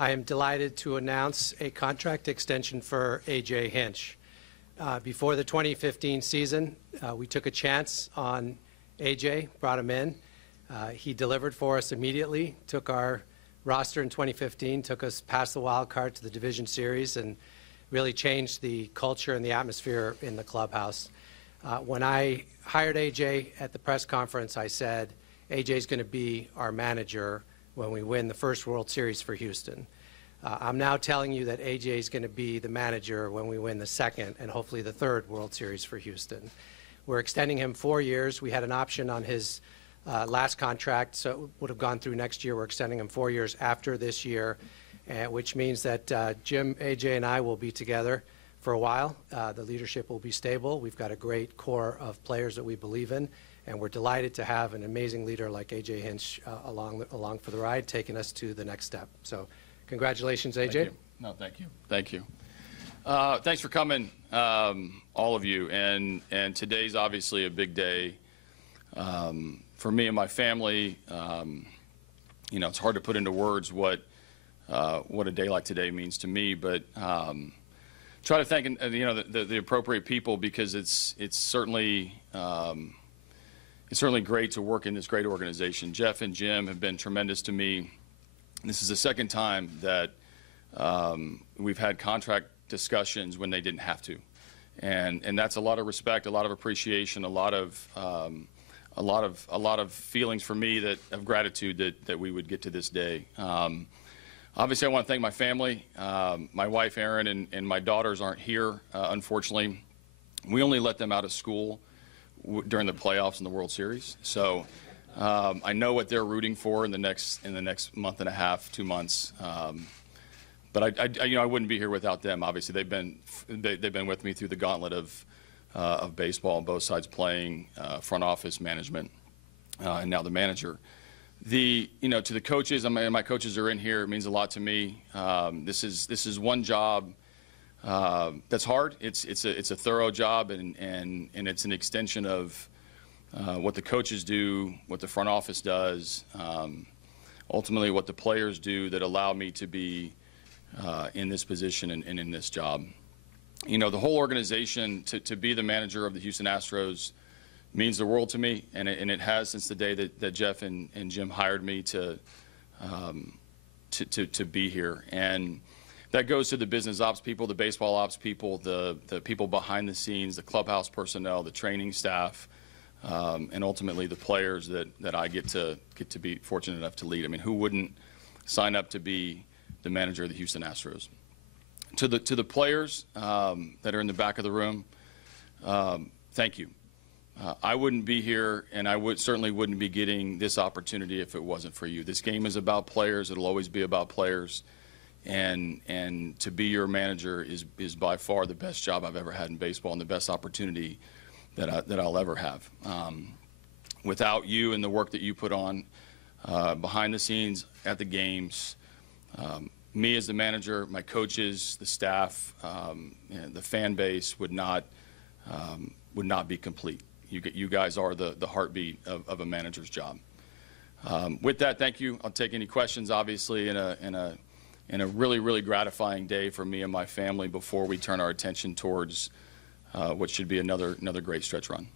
I am delighted to announce a contract extension for AJ Hinch. Before the 2015 season, we took a chance on AJ, brought him in. He delivered for us immediately, took our roster in 2015, took us past the wild card to the division series, and really changed the culture and the atmosphere in the clubhouse. When I hired AJ at the press conference, I said, AJ's going to be our manager when we win the first World Series for Houston. I'm now telling you that AJ is going to be the manager when we win the second and hopefully the third World Series for Houston. We're extending him 4 years. We had an option on his last contract, so it would have gone through next year. We're extending him 4 years after this year, which means that Jim, AJ, and I will be together for a while. The leadership will be stable. We've got a great core of players that we believe in, and we're delighted to have an amazing leader like AJ Hinch along for the ride, taking us to the next step. So congratulations, AJ. Thank you. No, thank you. Thank you. Thanks for coming, all of you. And today's obviously a big day for me and my family. You know, it's hard to put into words what a day like today means to me, but try to thank the appropriate people, because it's certainly great to work in this great organization. Jeff and Jim have been tremendous to me. This is the second time that we've had contract discussions when they didn't have to, and that's a lot of respect, a lot of appreciation, a lot of feelings for me of gratitude that we would get to this day. Obviously, I want to thank my family. My wife, Erin, and my daughters aren't here, unfortunately. We only let them out of school during the playoffs in the World Series. So I know what they're rooting for in the next month and a half, 2 months. But I wouldn't be here without them. Obviously, they've been with me through the gauntlet of baseball on both sides, playing, front office, management, and now the manager. To the coaches, my coaches are in here. It means a lot to me. This is one job that's hard. It's a thorough job, and it's an extension of what the coaches do, what the front office does, ultimately what the players do that allow me to be in this position and in this job. You know, the whole organization, to be the manager of the Houston Astros means the world to me, and it has since the day that Jeff and Jim hired me to be here. And that goes to the business ops people, the baseball ops people, the people behind the scenes, the clubhouse personnel, the training staff, and ultimately the players that I get to be fortunate enough to lead. I mean, who wouldn't sign up to be the manager of the Houston Astros? To the players that are in the back of the room, thank you. I wouldn't be here, and I certainly wouldn't be getting this opportunity if it wasn't for you. This game is about players. It'll always be about players, and to be your manager is by far the best job I've ever had in baseball, and the best opportunity that I'll ever have. Without you and the work that you put on behind the scenes at the games, me as the manager, my coaches, the staff, and the fan base would not be complete. You guys are the heartbeat of a manager's job. With that, thank you. I'll take any questions. Obviously, in a really gratifying day for me and my family before we turn our attention towards what should be another great stretch run.